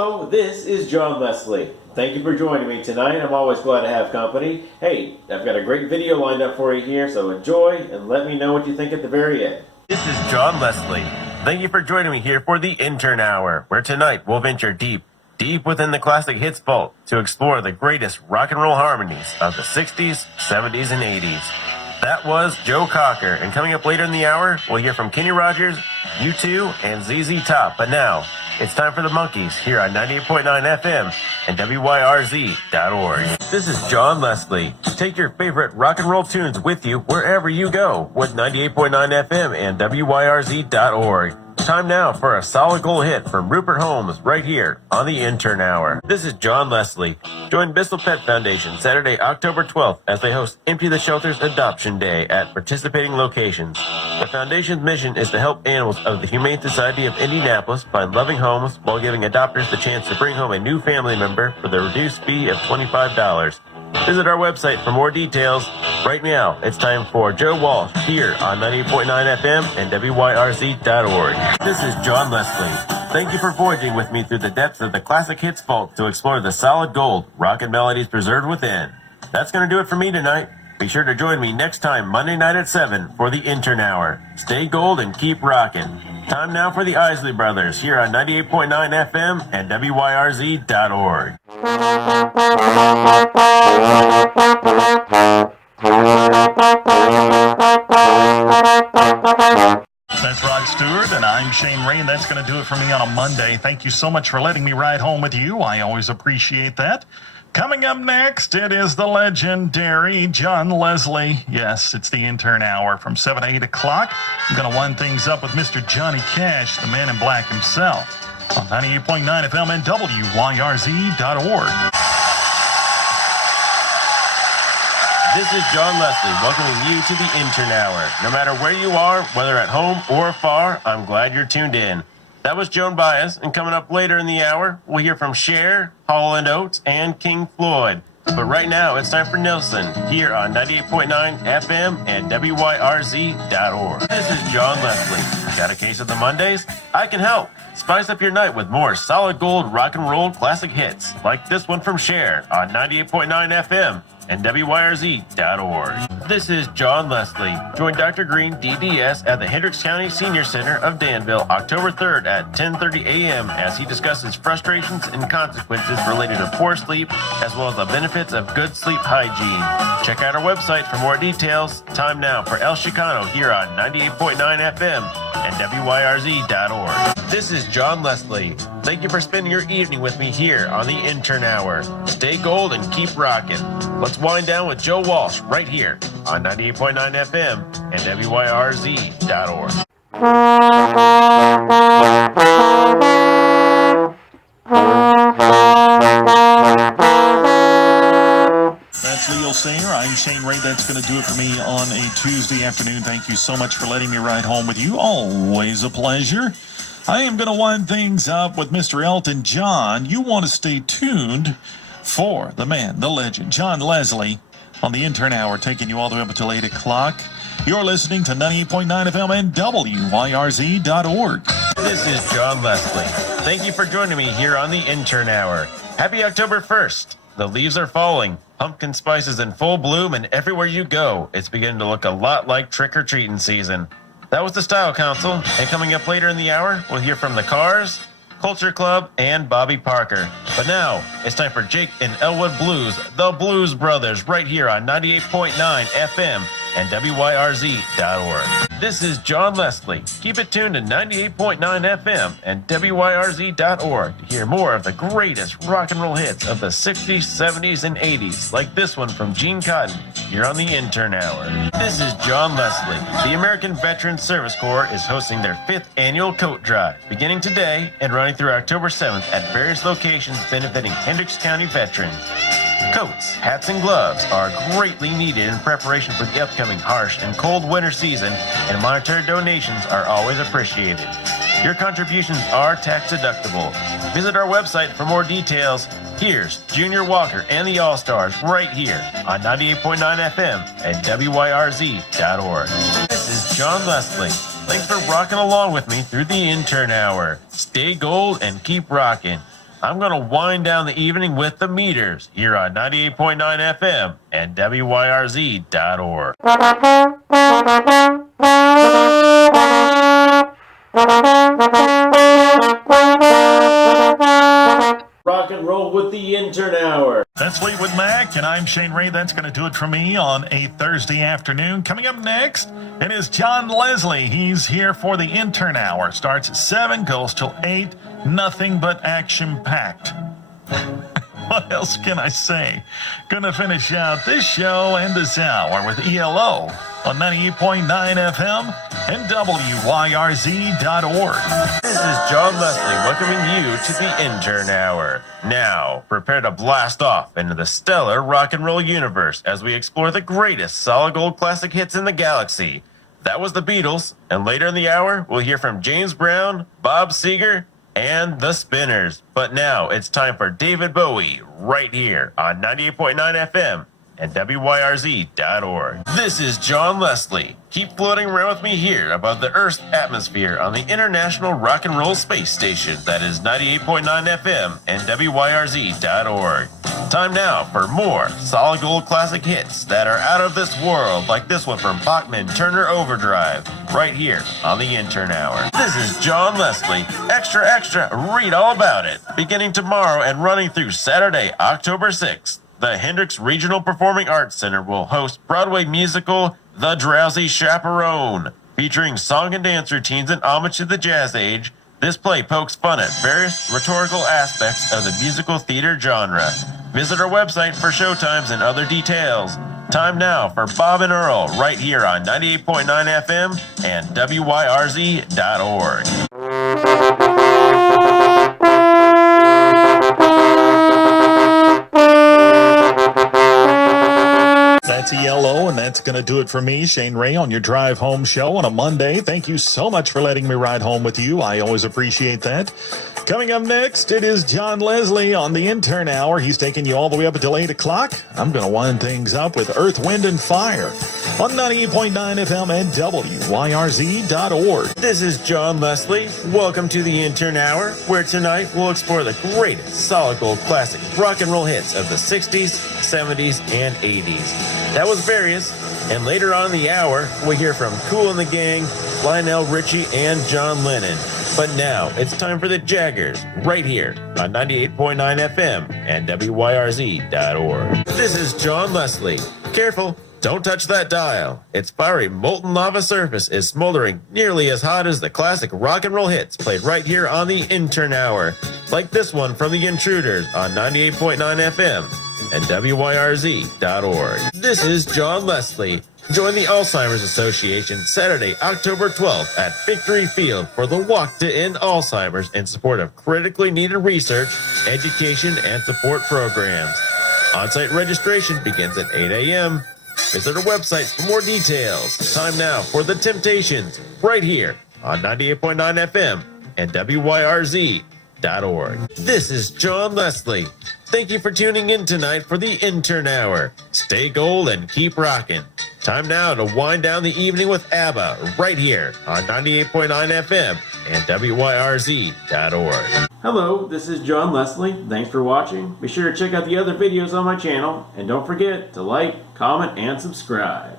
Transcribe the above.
Hello, this is John Leslie. Thank you for joining me tonight. I'm always glad to have company. Hey, I've got a great video lined up for you here, so enjoy and let me know what you think at the very end. This is John Leslie. Thank you for joining me here for the Intern Hour, where tonight we'll venture deep within the classic hits vault to explore the greatest rock and roll harmonies of the 60s, 70s, and 80s. That was Joe Cocker, and coming up later in the hour, we'll hear from Kenny Rogers, U2, and ZZ Top. But now, it's time for the Monkees here on 98.9 FM and WYRZ.org. This is John Leslie. Take your favorite rock and roll tunes with you wherever you go with 98.9 FM and WYRZ.org. Time now for a solid gold hit from Rupert Holmes right here on the Intern Hour. This is John Leslie. Join Bissell Pet Foundation Saturday, October 12th as they host Empty the Shelters Adoption Day at participating locations. The foundation's mission is to help animals of the Humane Society of Indianapolis find loving homes while giving adopters the chance to bring home a new family member for the reduced fee of $25. Visit our website for more details. Right now, it's time for Joe Walsh here on 98.9 FM and WYRZ.org. This is John Leslie. Thank you for voyaging with me through the depths of the classic hits vault to explore the solid gold rock and melodies preserved within. That's going to do it for me tonight. Be sure to join me next time Monday night at 7 for the Intern Hour. Stay gold and keep rocking. Time now for the Isley Brothers here on 98.9 FM and WYRZ.org. That's Rod Stewart, and I'm Shane Ray, and that's going to do it for me on a Monday. Thank you so much for letting me ride home with you. I always appreciate that. Coming up next, it is the legendary John Leslie. Yes, it's the Intern Hour from 7 to 8 o'clock. I'm going to wind things up with Mr. Johnny Cash, the man in black himself, on 98.9 FM and WYRZ.org. This is John Leslie welcoming you to the Intern Hour. No matter where you are, whether at home or far, I'm glad you're tuned in. That was Joan Baez, and coming up later in the hour, we'll hear from Cher, Hall & Oates, and King Floyd. But right now, it's time for Nelson, here on 98.9 FM and WYRZ.org. This is John Leslie. Got a case of the Mondays? I can help. Spice up your night with more solid gold rock and roll classic hits, like this one from Cher on 98.9 FM and WYRZ.org. This is John Leslie. Join Dr. Green, DDS, at the Hendricks County Senior Center of Danville, October 3rd at 10:30 a.m. as he discusses frustrations and consequences related to poor sleep, as well as the benefits of good sleep hygiene. Check out our website for more details. Time now for El Chicano here on 98.9 FM and WYRZ.org. This is John Leslie. Thank you for spending your evening with me here on the Intern Hour. Stay gold and keep rocking. Let's wind down with Joe Walsh right here on 98.9 FM and WYRZ.org. That's Leo Sayer. I'm Shane Ray. That's going to do it for me on a Tuesday afternoon. Thank you so much for letting me ride home with you. Always a pleasure. I am going to wind things up with Mr. Elton John. You want to stay tuned for the man, the legend, John Leslie, on the Intern Hour, taking you all the way up until 8 o'clock. You're listening to 98.9 FM and WYRZ.org. This is John Leslie. Thank you for joining me here on the Intern Hour. Happy October 1st. The leaves are falling. Pumpkin spice is in full bloom, and everywhere you go, it's beginning to look a lot like trick-or-treating season. That was the Style Council, and coming up later in the hour, we'll hear from the Cars, Culture Club, and Bobby Parker. But now, it's time for Jake and Elwood Blues, the Blues Brothers, right here on 98.9 FM and WYRZ.org. This is John Leslie. Keep it tuned to 98.9 FM and WYRZ.org to hear more of the greatest rock and roll hits of the 60s, 70s, and 80s, like this one from Gene Cotton, here on the Intern Hour. This is John Leslie. The American Veterans Service Corps is hosting their 5th annual coat drive, beginning today and running through October 7th at various locations benefiting Hendricks County veterans. Coats, hats, and gloves are greatly needed in preparation for the upcoming harsh and cold winter season, and monetary donations are always appreciated. Your contributions are tax deductible. Visit our website for more details. Here's Junior Walker and the All-Stars right here on 98.9 FM and WYRZ.org. This is John Leslie. Thanks for rocking along with me through the Intern Hour. Stay gold and keep rocking. I'm going to wind down the evening with the meters here on 98.9 FM and WYRZ.org. Rock and roll with the Intern Hour. That's Fleetwood Mac, and I'm Shane Ray. That's going to do it for me on a Thursday afternoon. Coming up next, it is John Leslie. He's here for the Intern Hour. Starts at 7, goes till 8. Nothing but action-packed. What else can I say? Gonna finish out this show and this hour with ELO on 98.9 FM and WYRZ.org. This is John Leslie welcoming you to the Intern Hour. Now, prepare to blast off into the stellar rock and roll universe as we explore the greatest solid gold classic hits in the galaxy. That was the Beatles, and later in the hour, we'll hear from James Brown, Bob Seger, and the Spinners. But now it's time for David Bowie right here on 98.9 FM and WYRZ.org. This is John Leslie. Keep floating around with me here above the Earth's atmosphere on the International Rock and Roll Space Station. That is 98.9 FM and WYRZ.org. Time now for more solid gold classic hits that are out of this world, like this one from Bachman Turner Overdrive, right here on the Intern Hour. This is John Leslie. Extra, extra, read all about it. Beginning tomorrow and running through Saturday, October 6th. The Hendricks Regional Performing Arts Center will host Broadway musical The Drowsy Chaperone. Featuring song and dance routines in homage to the jazz age, this play pokes fun at various rhetorical aspects of the musical theater genre. Visit our website for showtimes and other details. Time now for Bob and Earl right here on 98.9 FM and WYRZ.org. That's ELO, and that's going to do it for me, Shane Ray, on your drive home show on a Monday. Thank you so much for letting me ride home with you. I always appreciate that. Coming up next, it is John Leslie on the Intern Hour. He's taking you all the way up until 8 o'clock. I'm going to wind things up with Earth, Wind, and Fire on 98.9 FM and WYRZ.org. This is John Leslie. Welcome to the Intern Hour, where tonight we'll explore the greatest solid gold classic rock and roll hits of the 60s, 70s, and 80s. That was various, and later on in the hour, we'll hear from Kool and the Gang, Lionel Richie, and John Lennon. But now, it's time for the Jaggers, right here on 98.9 FM and WYRZ.org. This is John Leslie. Careful, don't touch that dial. Its fiery molten lava surface is smoldering nearly as hot as the classic rock and roll hits played right here on the Intern Hour, like this one from the Intruders on 98.9 FM and WYRZ.org. This is John Leslie. Join the Alzheimer's Association Saturday, October 12th at Victory Field for the Walk to End Alzheimer's in support of critically needed research, education, and support programs. On-site registration begins at 8 a.m. Visit our website for more details. Time now for The Temptations, right here on 98.9 FM and WYRZ.org. This is John Leslie. Thank you for tuning in tonight for the Intern Hour. Stay gold and keep rocking. Time now to wind down the evening with ABBA right here on 98.9 FM and WYRZ.org. Hello, this is John Leslie. Thanks for watching. Be sure to check out the other videos on my channel, and don't forget to like, comment, and subscribe.